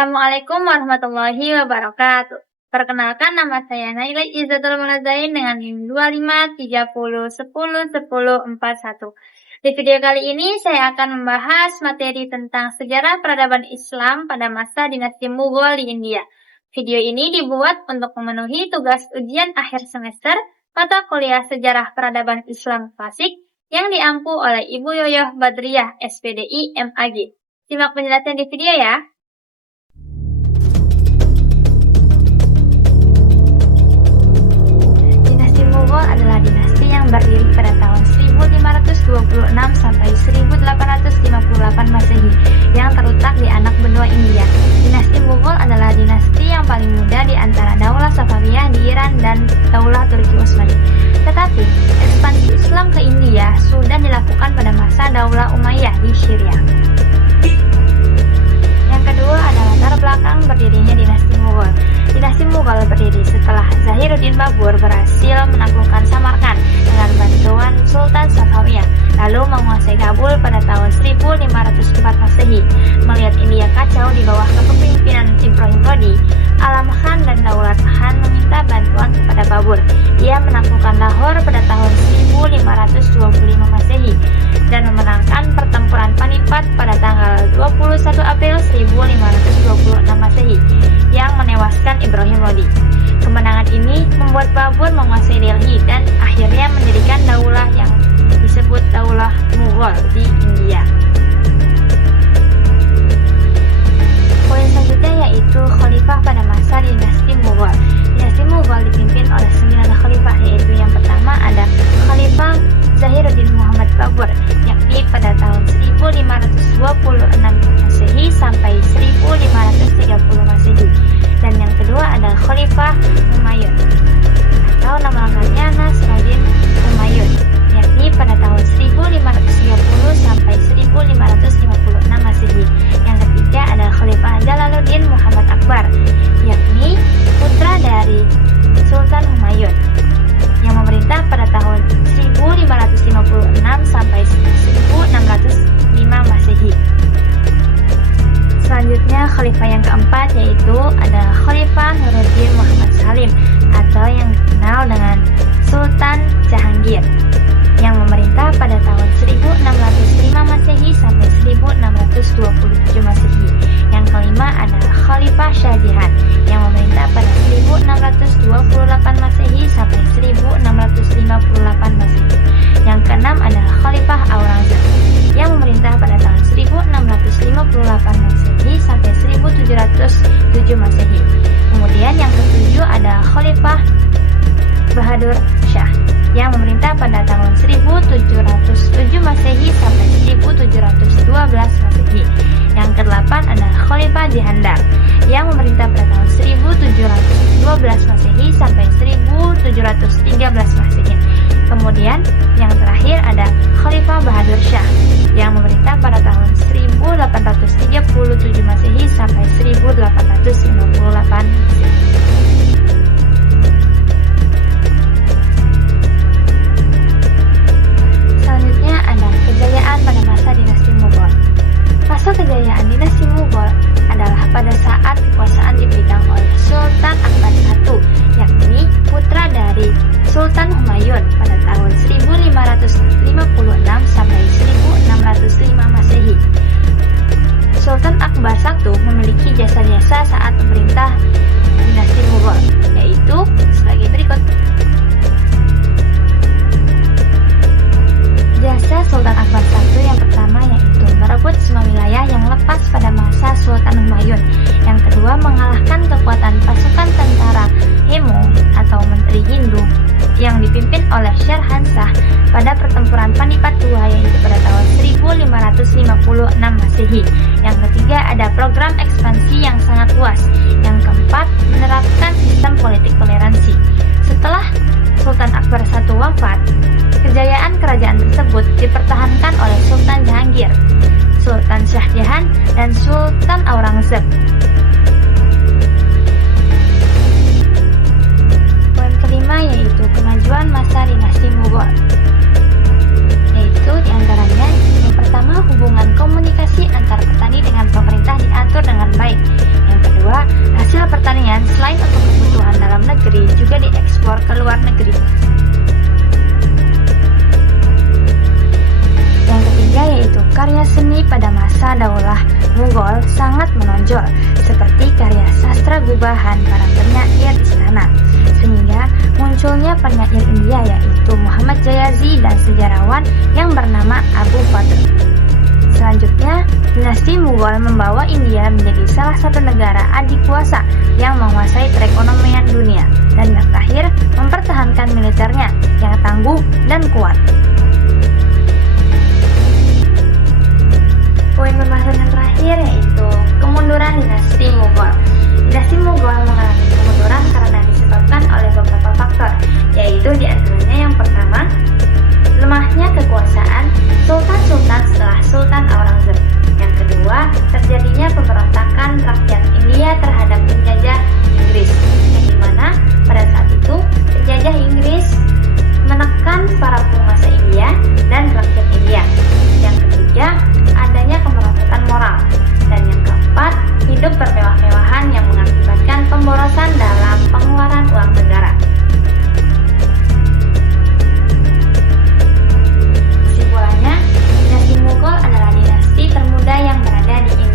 Assalamualaikum warahmatullahi wabarakatuh. Perkenalkan, nama saya Naila Izzatul Munazain dengan NIM 2530101041. Di video kali ini saya akan membahas materi tentang sejarah peradaban Islam pada masa dinasti Mughal di India. Video ini dibuat untuk memenuhi tugas ujian akhir semester mata kuliah Sejarah Peradaban Islam Klasik yang diampu oleh Ibu Yoyoh Badriyah, SPDI, MAG. Simak penjelasan di video ya. Dinasti Mughal adalah dinasti yang berdiri pada tahun 1526 sampai 1858 Masehi yang terletak di anak benua India. Dinasti Mughal adalah dinasti yang paling muda di antara Daulah Safawiyah di Iran dan Daulah Turki Utsmani. Tetapi, ekspansi Islam ke India sudah dilakukan pada masa Daulah Umayyah di Syria. Yang kedua adalah latar belakang berdirinya dinasti Mughal. Dinasti Mughal berdiri setelah Zahiruddin Babur berhasil menaklukkan Samarkand dengan bantuan Sultan Safawiyah, lalu menguasai Kabul pada tahun 1504 Masehi. Melihat India kacau di bawah kepemimpinan Ibrahim Lodi, Alam Khan dan Daulat Khan meminta bantuan kepada Babur. Ia menaklukkan Lahore pada tahun 1525 Masehi dan memenangkan pertempuran Panipat pada tanggal 21 April 1526 Masehi yang menewaskan Ibrahim Lodi. Kemenangan ini membuat Babur menguasai Delhi dan akhirnya mendirikan daulah yang disebut Daulah Mughal di India. Poin selanjutnya yaitu khalifah pada masa dinasti Mughal. Dinasti Mughal dipimpin oleh 9 khalifah, yaitu yang pertama ada Khalifah Zahiruddin Muhammad Babur, yakni pada tahun 1526 Masehi sampai 1530 Masehi. Dan yang kedua ada Khalifah Humayun atau nama lengkapnya Nasruddin Humayun, yakni pada tahun 1530 sampai 1556 Masehi. Yang ketiga ada Khalifah Jalaluddin Muhammad Akbar, yakni putra dari Sultan Humayun yang memerintah pada tahun 1556 sampai 1605 Masehi. Selanjutnya khalifah yang keempat yaitu ada Khalifah Nuruddin Muhammad Salim atau yang dikenal dengan Sultan Jahangir yang memerintah pada tahun 1605 Masehi sampai 1627 Masehi. Yang kelima ada Khalifah Shah Jahan yang memerintah pada 1628 Masehi sampai 1658 Masehi. Yang keenam ada Khalifah Aurangzeb yang memerintah pada tahun 1658 Masehi sampai 1707 Masehi. Kemudian yang ketujuh ada Khalifah Bahadur Shah yang memerintah pada tahun 1707 Masehi sampai 1712 Masehi. Yang kedelapan ada Khalifah Jahandar yang memerintah pada tahun 1712 Masehi sampai 1713 Masehi. Kemudian yang terakhir ada Khalifah Bahadur Shah yang memerintah pada tahun 1837 Masehi sampai 1858 Masehi. Selanjutnya ada kejayaan pada masa dinasti Mughal. Masa kejayaan dinasti Mughal adalah pada saat kekuasaan dipegang oleh Sultan Akbar I, yakni putra dari Sultan Humayun pada tahun 1556 sampai 1605 Masehi. Sultan Akbar I memiliki jasa-jasa saat memerintah dinasti Mughal, yaitu sebagai berikut. Jasa Sultan Akbar I yang pertama yaitu merebut semua wilayah yang lepas pada masa Sultan Humayun. Yang kedua, mengalahkan kekuatan pasukan tentara Hemu atau Menteri Hindu yang dipimpin oleh Sher Hansah pada pertempuran Panipat II yaitu pada tahun 1556 Masehi. Yang ketiga ada program ekspansi yang sangat luas. Yang keempat, menerapkan sistem politik toleransi. Setelah Sultan Akbar I wafat, kejayaan kerajaan tersebut dipertahankan oleh Sultan Jahangir, Sultan Shah Jahan, dan Sultan Aurangzeb. Poin kelima yaitu kemajuan masa dinasti Mughal, yaitu diantaranya yang pertama hubungan komunikasi antar petani dengan pemerintah diatur dengan baik. Yang negeri. Yang ketiga yaitu karya seni pada masa Daulah Mughal sangat menonjol, seperti karya sastra gubahan para penyair istana, sehingga munculnya penyair India yaitu Muhammad Jayazi dan sejarawan yang bernama Abu Fadl. Selanjutnya, dinasti Mughal membawa India menjadi salah satu negara adikuasa yang menguasai perekonomian dunia, dan yang terakhir mempertahankan militernya yang tangguh dan kuat. Poin pembahasan yang terakhir yaitu kemunduran dinasti Mughal. Dinasti Mughal mengalami kemunduran karena disebabkan oleh beberapa faktor, yaitu diantaranya yang pertama, lemahnya kekuasaan sultan-sultan setelah Sultan Aurangzeb. Yang kedua, terjadinya pemberontakan rakyat India terhadap penjajah Inggris, yang dimana pada saat itu penjajah Inggris menekan para penguasa India dan rakyat India. Yang ketiga, adanya kemerosotan moral. Dan yang keempat, hidup bermewah-mewahan yang mengakibatkan pemborosan dalam pengeluaran uang negara. Kesimpulannya, dinasti Mughal adalah dinasti termuda yang berada di India.